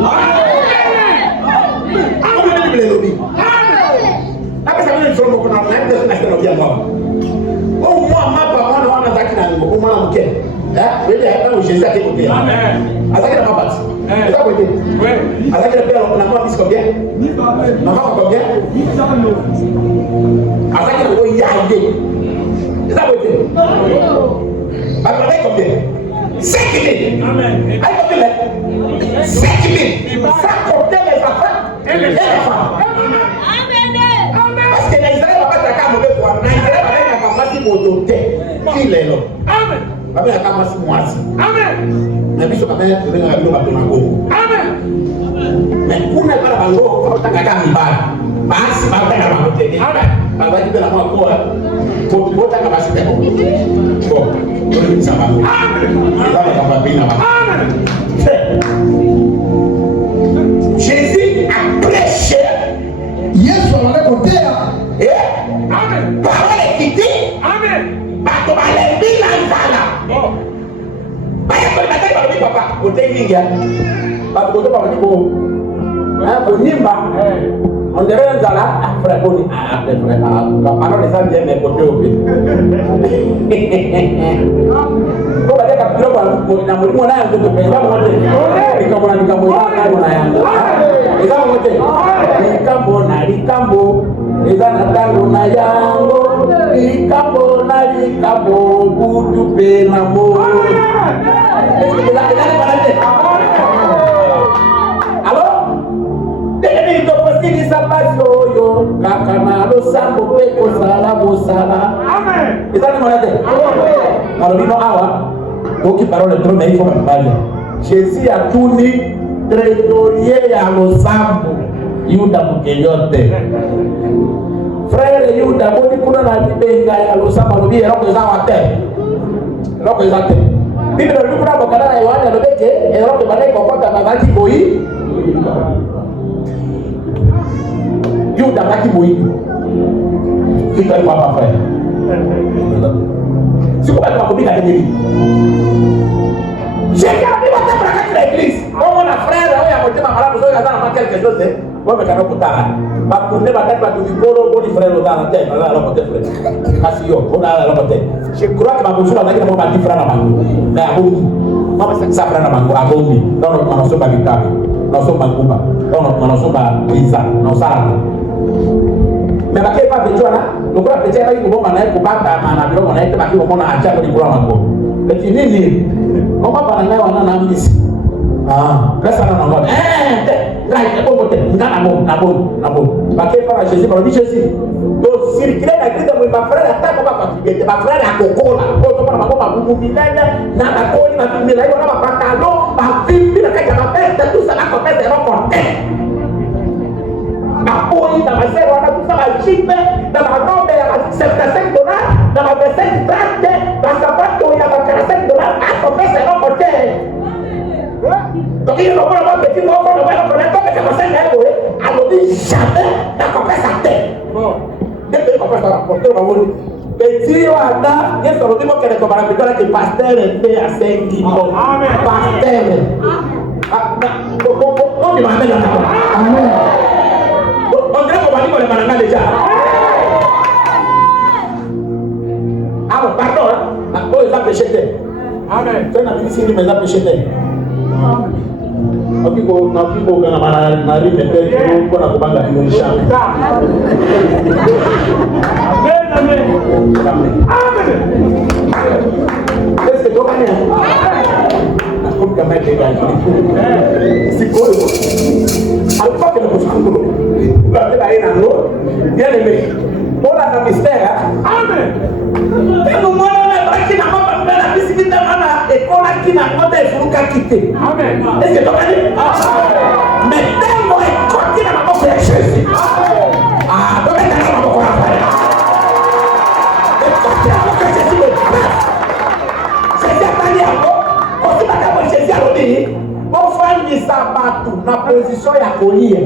5 000, sans compter les enfants et les femmes. Parce que les Israéliens ne vont pas être mauvais pour les Israéliens vont pas être autorité. Qui est là? Amen. Pas bien à passer moi aussi. Amen. Mais biso quand même de la loi de Nago. Amen. Mais pour ne pas la loi, faut que ta mibala. Basi ba ta la côté. Amen. Ba ba de la moi quoi. Faut ta capacité. Bon, on dit ça va. Amen. Ça va bien là. Amen. Jésus a prêché. Yesu anakotea. Amen. Parole qui dit. Amen. Bato balembi na nzala. Baya ko bataki balobi papa otengi ya. Bato ko balobi ko. Ko nimba. On dirait nzala après boni après la parole ça vient mais côté obi. Ko ba ka pilo ba na mulimo na yango to pesa mo te. Nikambo na yango. Eza mo te. Nikambo eza na tango na yango. Likambo butu pe na mo. Alors, dès que possible ça passe yo kaka na lo sambo pe ko sala mo sala. Amen. Eza ni monate. Alors bino awa oki parole trop mais il faut parler. Jésus a tourné trésorier ya lo sambo. Yuda mukeyote. Frère Yuda boni kuna na libenga ya losamba lobi eloko eza wa te. Eloko eza te. Bibele lobi kuna bokana na Yohana lobeke eloko banai kokota bazaki boyi. Yuda baki boyi. Yuda ni papa frère. Si kwa kwa kubika kenyebi. Cheka ni wata prakati na église. Kwa na frère oya motema malamu zo ya zana quelque chose. Wame kana kutana. Bakunde batatu batukikolo boni frère odana te na la mote frère. Kasi yo ona la mote. Je crois que babusu bazaki na mama frère na bango. Na abongi. Mama sa frère na bango abongi. Donc on so ba bitabi. On so ba kumba. Donc on so ba pizza, no sala. Mais bakay pa bejona, lokora peje ba ko bomba na ko bata na bilo na ite bakiko mona acha ko dikura mango. Eti nini? Mama bana na wana na mbisi. Pesa na ngone. Ngai ko bote ngana mo na bo. Bakay pa Jésus ba Jésus. Do circuler na grida mo ba frère ata ko ba contribuer. Ba frère akokola. Ko to ba ko ba bubu milele na ba ko ni ba milele yo na ba patalo, ba pipi na ka ba pesa tout ça na ko pesa ro konte. Apoi na mazero wana kusaba chipe na magombe ya $75 na $25 na sapato ya $45 ako pesa no kote. Donc il no bona ba petit mo ko no ba ko na ko pesa masana ego alo di jamais na ko pesa te. Debe ko pesa ko to ba woni. Petit wana yeso lo dimo kene ko bara bitara ke pasteur pe a 5 kilo. Amen. Pasteur. Ko di ma mena. Amen. On dirait qu'on va dire qu'on est malade déjà. Ah bon, pardon, hein? Oh, ils ont péché. Amen. C'est un petit signe, mais ils ont péché. Ok, on a pu qu'on a malade, on a dit qu'on a pas gagné une chance. Amen, amen. Amen. Qu'est-ce que tu as dit? Comme quand même, c'est quoi le mot? Alors, pas que le mot. Bien aimé, pour la mystère, amen. Et nous voilà qui n'a pas la visite de mana et qu'on a qui n'a pas de quitter. Amen. Est-ce que tu as dit? Mais tellement et quand il n'a pas fait Jésus. Ah, donc il n'a pas fait. Et quand il a fait Jésus le passe, Jésus a pas dit encore, quand il a fait Jésus a dit, on fait une sabbat na position ya kolia.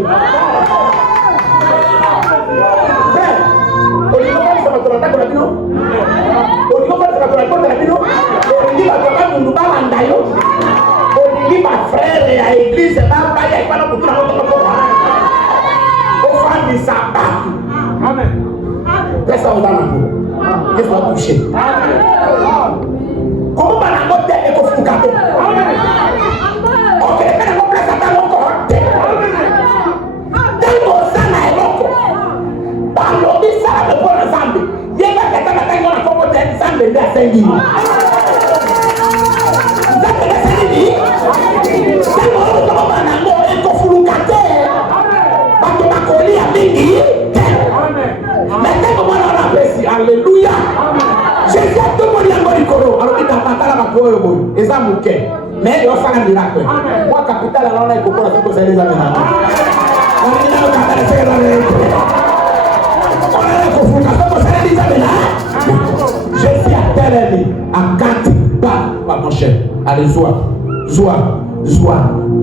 Comment va la motte et qu'on fout gâteau? Ok, mais on place à ta longue. Balobi sala de bon ensemble. Yeba kata kata ngona ko bote ensemble nda sengi. Nda kata sengi. Sala ko ko capital anaona iko kwa sababu sasa hizo mena. Wengine ndio kama sasa wanaenda kufunga sababu sasa hizo mena. Je suis à terre à Kati ba mon cher. Allez Zoa.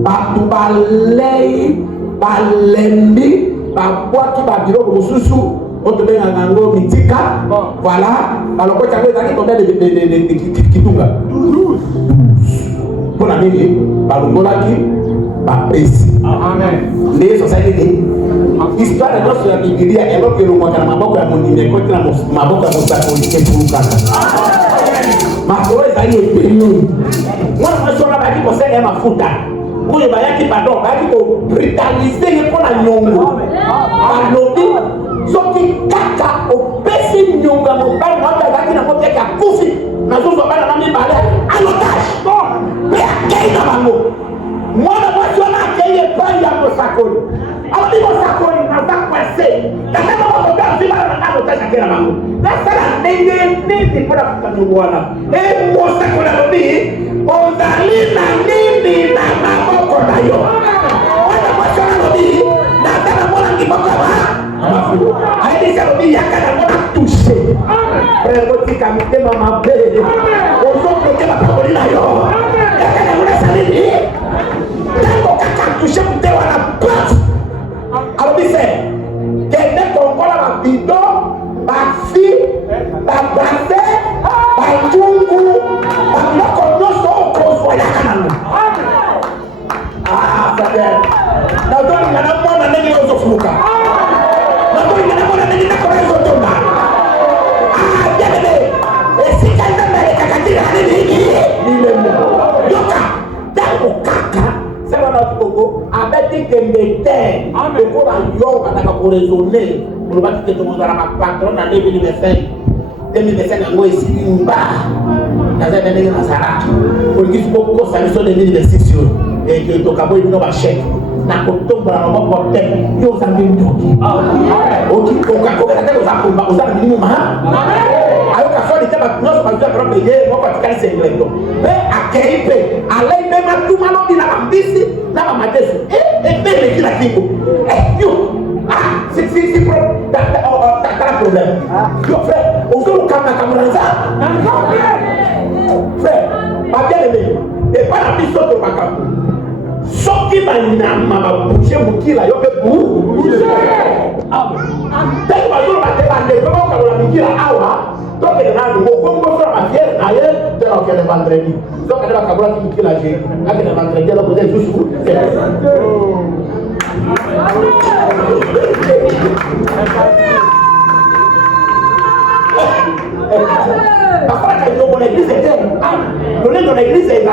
Ba tu balei balembi ba boaki ba biro mosusu otobenga nango mitika. Voilà, baloko tango ezaki combien de kitunga? 12. Pona nini balongolaki bapesi. Amen. Les sociétés histoire de notre Biblia est que le mois na maboko ya monime ko tena maboko ya mosako ikepuru kaka. Makoe zali eperiode. Mwana sona baki kosela mafuta. Oyo bayaki pardon bayaki ko brutaliser ko na nyongo. Alobi soki kaka opesi nyonga mobali mwaka baki na moto ya kufi na zozo bana na mibale alotage. Mais akei na bango. Mwana mwasiona akei epai ya mosakoli. Alobi mosakoli na zakwese. Nasema wakoga mzima na alotage akei na bango. Nasala nini mpona kukanungu wana. Mosakoli alobi ozali na nini na maboko na yo. Mwana mwasiona alobi natana mwana ngiboko ba. Aidisi alobi yakana mwana touche. Frère Botika mitema mabele. Ozoproke bakaboli na yo. Yakana mwana salini. Tango kaka touche mtewa na place. Alobi se kende kongola babido bafi babrase batungu bamoko nyonso okozwa yakana no. Frère nazoli ngana mwana ndenge ozofuluka. Nazoli ngana mwana ndenge nakona ezotonda. Bienvenue. Esika nzambe kakatira nini nilemo. Yoka tango kaka sema na Togo abeti kembete. Eko na yoga na ko raisonner. Pour battre que tout le monde a ma patron en 2025. 2025 ngo esimba. Kaza ndenge na sara. Pour qu'il faut ko ça sur 2026 et que to kabo ino ba chèque. Na kotomba na maboko te. Yo zambi ndoki. Oki ko ka ta ko za ko za minimum ha. Ayo ka fodi te ba no so ba pro payer mo pa tikali sengleto. Be akeipe alei be matuma no dina ambisi na ba madesu. Be kila kitu. Yo si pro ta problème. Yo frère, on se kama ça. Frère, pas bien aimé. Et pas la mission de Bakapu. Soki banama ba boucher mukila yo pe bou. Tellement yo ba te bande ko ka la mikila awa. To ke na no ko ko so ma fier na ye de la ke de vendredi. Donc ka ba ka la mikila je. Ake na vendredi la ko de juste. Après que mon église était dans l'église est là.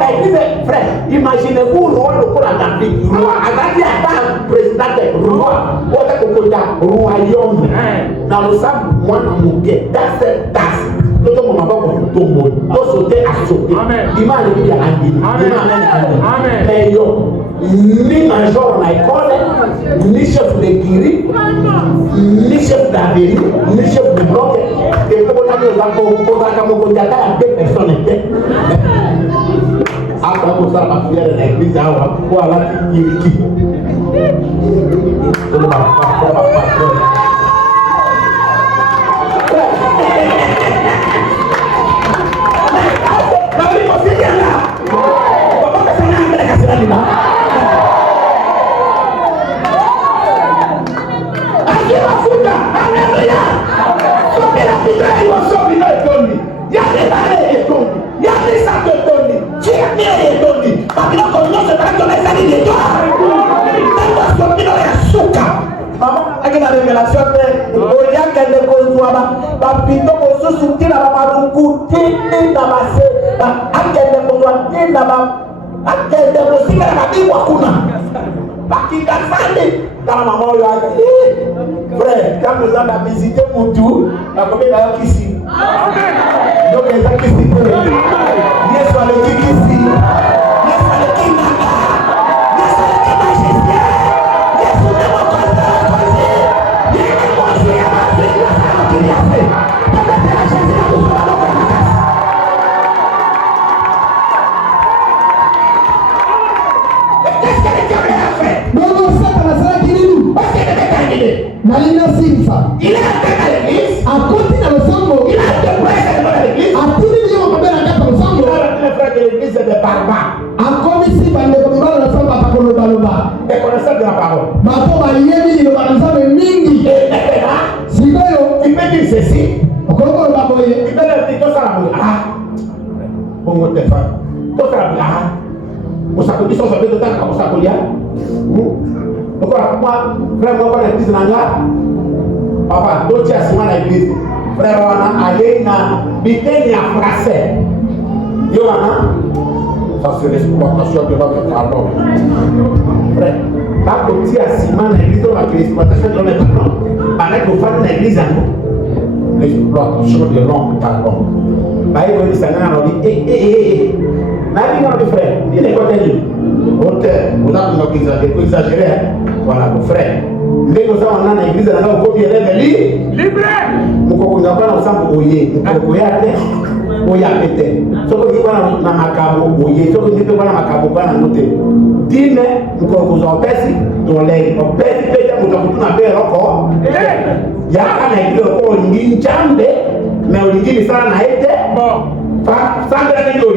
L'église est frère. Imaginez-vous le roi pour la Afrique. Roi. Agadi attend président de roi. Royaume. Dans le sable, moi, dans mon quai. Dans cette tasse. Tout le monde va tout le monde. Tout sauter à sauter. Imagine il y a un dîner. Amen. Mais yo, ni major na école, ni chef de guéri, ni chef d'avenir, ni chef de bloc. Et comme on a dit, on a dit à deux personnes. Après, on s'en va faire l'église, voilà qui. La révélation de Oya Kende Kozouaba, Papito Kosu Tina Bamarungu, Tini Namase, Akende Kozouaba, Tina Akende Kosika Nabi Wakuna, Bakika Sandi, dans la maman frère, quand nous avons visité Moutou, on a commis la Kissi. Donc les gens qui s'y peuvent, Yes, soit le Kikisi, Yes, soit le Kinaka, Yes, soit le Kimagicien, Yes, soit le validé. Nalina Simfa. Il est entré dans l'église. A côté dans le sango. Il a été prêché dans l'église. A tout dit on peut la dans le sango. Il a dit le frère de l'église est des barbares. A comme si bande comme dans le sango pas comme le baloba. Des connaisseurs de la parole. Ma to ba yemi le banza me mingi. Et maintenant, Si yo, il peut dire ceci. okolo ba boye. Il peut dire tout ça là. Ah. Bon, mon téléphone. Tout ça là. Ah. Vous savez qu'ils sont sortis de temps comme ça pour y aller. Donc moi, frère, moi, dans l'église là, papa, d'autres à dans l'église. Frère, on a allé dans Biteni à français. Yo, ça c'est l'exploitation de notre pardon. Frère, pas comme si à Simon dans l'église, on a fait l'exploitation de notre pardon. Avec le fan de l'église, l'exploitation de notre pardon. Bah, il dit ça, on dit, N'a pas de frère, il est content. Auteur, on a exagéré. Voilà, mon frère. Dès que ça, on a l'église, on a combien de libre. Nous avons pas ensemble oye, nous avons oya pété. Ce que nous avons dans ma cabo, oye, ce que nous avons dans ma cabo, pas dans notre. Dis-moi, nous avons perdu dans l'air, on perd pété, nous avons tout à faire encore. Il y a un église encore, il y a une jambe, mais on dit que ça n'a été bon. Sans que nous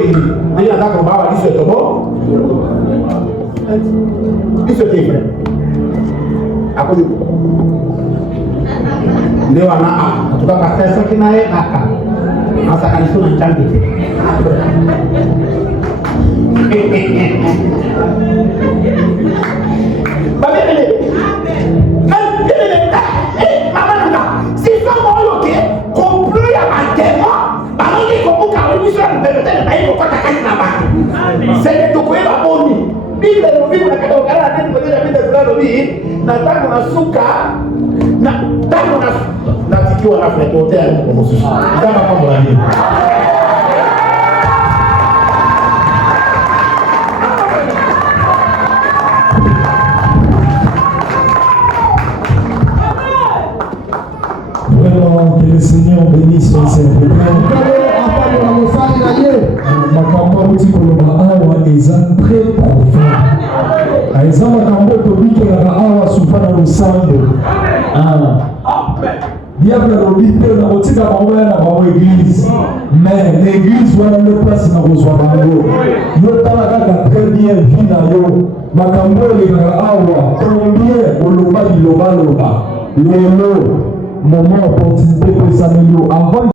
nous avons pas dit ce bon. Dis ce qui est vrai. À cause de Léona, en tout cas, parce que ce qui n'a pas en sa qualité de jambe. C'est de quoi la bonne. Bible nous vivre na katika ukara tena kwa ajili ya fulani hii na tangu na suka na tangu na tikiwa na fleto hotel kwa msusu. Kama mambo ya nini? Vraiment, que le Seigneur bénisse son serviteur. Makambo uti koloba awa eza très profond. Eza makambo tobikelaka awa sufa na losambo. Diable alobi te na kotika bango ya na bango église. Mais l'église wana nde place na kozwa bango. Yo tala kaka très bien vi na yo. Makambo elekaka awa combien oloba liloba loba. Lelo moment opportunité pesameli yo avant